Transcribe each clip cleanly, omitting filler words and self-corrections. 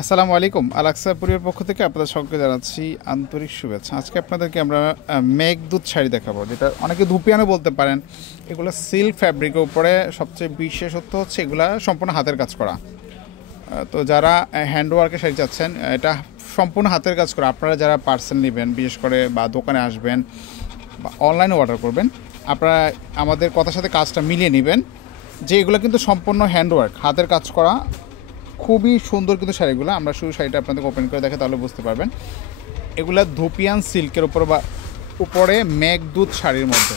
আসসালামু আলাইকুম। আলাক্সা পরিবার পক্ষ থেকে আপনাদের সকলকে জানাচ্ছি আন্তরিক শুভেচ্ছা। আজকে আপনাদেরকে আমরা মেঘদূত শাড়ি দেখাবো, যেটা অনেকে ধুপিয়ানো বলতে পারেন। এগুলো সিল্ক ফ্যাব্রিকের উপরে সবচেয়ে বিশেষত্ব হচ্ছে এগুলা সম্পূর্ণ হাতের কাজ করা। তো যারা হ্যান্ডওয়ার্কের শাড়ি চাচ্ছেন, এটা সম্পূর্ণ হাতের কাজ করা। আপনারা যারা পার্সেল নেবেন, বিশেষ করে বা দোকানে আসবেন বা অনলাইনে অর্ডার করবেন, আপনারা আমাদের কথার সাথে কাজটা মিলিয়ে নেবেন যে এগুলো কিন্তু সম্পূর্ণ হ্যান্ডওয়ার্ক, হাতের কাজ করা। খুবই সুন্দর কিন্তু শাড়িগুলো। আমরা শুধু শাড়িটা আপনাদের ওপেন করে দেখে তাহলে বুঝতে পারবেন। এগুলা ধুপিয়ান সিল্কের উপর বা উপরে মেঘদূত শাড়ির মধ্যে।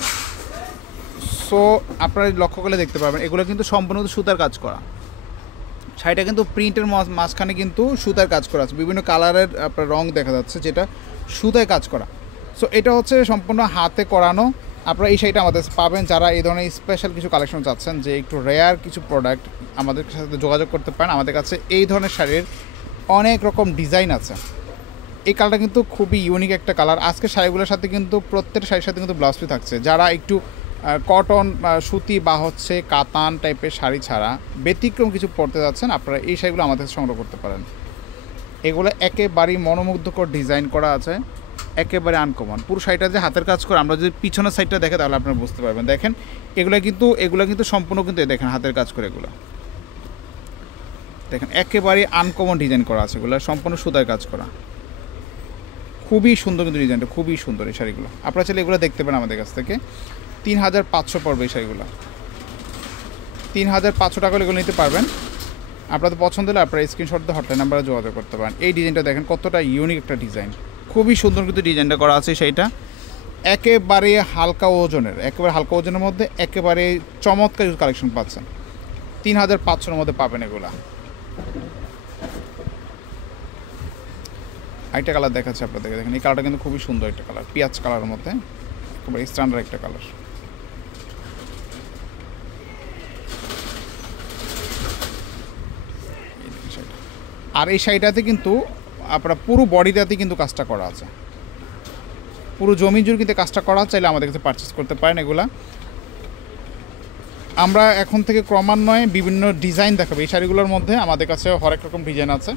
সো আপনারা লক্ষ্য করলে দেখতে পারবেন এগুলো কিন্তু সম্পূর্ণ সুতার কাজ করা। শাড়িটা কিন্তু প্রিন্টের মাঝখানে কিন্তু সুতার কাজ করা আছে, বিভিন্ন কালারের আপনার রং দেখা যাচ্ছে, যেটা সুতায় কাজ করা। সো এটা হচ্ছে সম্পূর্ণ হাতে করানো। আপনারা এই শাড়িটা আমাদের পাবেন। যারা এই ধরনের স্পেশাল কিছু কালেকশন চাচ্ছেন, যে একটু রেয়ার কিছু প্রোডাক্ট, আমাদের সাথে যোগাযোগ করতে পারেন। আমাদের কাছে এই ধরনের শাড়ির অনেক রকম ডিজাইন আছে। এই কালারটা কিন্তু খুবই ইউনিক একটা কালার। আজকে শাড়িগুলোর সাথে কিন্তু প্রত্যেকটা শাড়ির সাথে কিন্তু ব্লাউজ পিস থাকছে। যারা একটু কটন, সুতি বা হচ্ছে কাতান টাইপের শাড়ি ছাড়া ব্যতিক্রম কিছু পরতে যাচ্ছেন, আপনারা এই শাড়িগুলো আমাদের কাছে সংগ্রহ করতে পারেন। এগুলো একেবারেই মনোমুগ্ধকর ডিজাইন করা আছে, একেবারে আনকমন। পুরো শাড়িটা যে হাতের কাজ করে, আমরা যদি পিছনের সাইডটা দেখে তাহলে আপনারা বুঝতে পারবেন। দেখেন এগুলো কিন্তু সম্পূর্ণ কিন্তু দেখেন হাতের কাজ করে। এগুলো দেখেন একেবারে আনকমন ডিজাইন করা আছে, এগুলো সম্পূর্ণ সুতার কাজ করা। খুবই সুন্দর কিন্তু ডিজাইনটা, খুবই সুন্দর এই শাড়িগুলো। আপনারা চাইলে এগুলো দেখতে পারেন আমাদের কাছ থেকে। 3500 পড়বে এই শাড়িগুলো। 3500 টাকা এগুলো নিতে পারবেন। আপনাদের পছন্দ হলে আপনারা স্ক্রিনশট দিয়ে হটলাইন নাম্বারে যোগাযোগ করতে পারেন। এই ডিজাইনটা দেখেন কতটা ইউনিক একটা ডিজাইন, খুবই সুন্দর কিন্তু ডিজাইনটা করা আছে। সেইটা একেবারে হালকা ওজনের, একেবারে হালকা ওজনের মধ্যে একেবারে চমৎকার কালেকশন পাচ্ছেন। 3500-এর মধ্যে পাবেন এগুলা। আরেকটা কালার দেখাচ্ছে আপনাদেরকে, দেখেন এই কালারটা কিন্তু খুবই সুন্দর একটা কালার, পেঁয়াজ কালারের মধ্যে, একেবারে স্ট্যান্ডার্ড একটা কালার। আর এই শাড়িটাতে কিন্তু আপনার পুরো বডিটাতে কিন্তু কাজটা করা আছে, পুরো জমি জুড়ে কিন্তু কাজটা করা। চাইলে আমাদের কাছে পারচেস করতে পারেন এগুলা। আমরা এখন থেকে ক্রমান্বয়ে বিভিন্ন ডিজাইন দেখাবো এই শাড়িগুলোর মধ্যে। আমাদের কাছে হরেক রকম ডিজাইন আছে,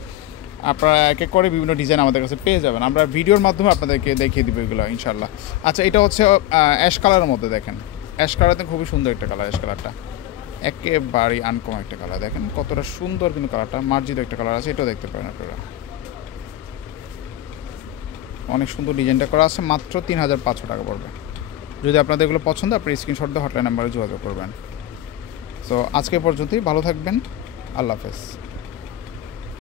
আপনারা এক এক করে বিভিন্ন ডিজাইন আমাদের কাছে পেয়ে যাবেন। আমরা ভিডিওর মাধ্যমে আপনাদেরকে দেখিয়ে দিব এগুলো ইনশাল্লাহ। আচ্ছা, এটা হচ্ছে অ্যাশ কালারের মধ্যে। দেখেন অ্যাশ কালারতে খুবই সুন্দর একটা কালার। অ্যাশ কালারটা একেবারেই আনকমন একটা কালার। দেখেন কতটা সুন্দর কিন্তু কালারটা, মার্জিত একটা কালার আছে, এটাও দেখতে পারেন আপনারা। অনেক সুন্দর ডিজাইনটা করা আছে। মাত্র 3500 টাকা পড়বে। যদি আপনাদের এগুলো পছন্দ, আপনি স্ক্রিনশট দিয়ে হটলাইন নাম্বারে যোগাযোগ করবেন। সো আজকে পর্যন্তই, ভালো থাকবেন, আল্লাহ হাফেজ।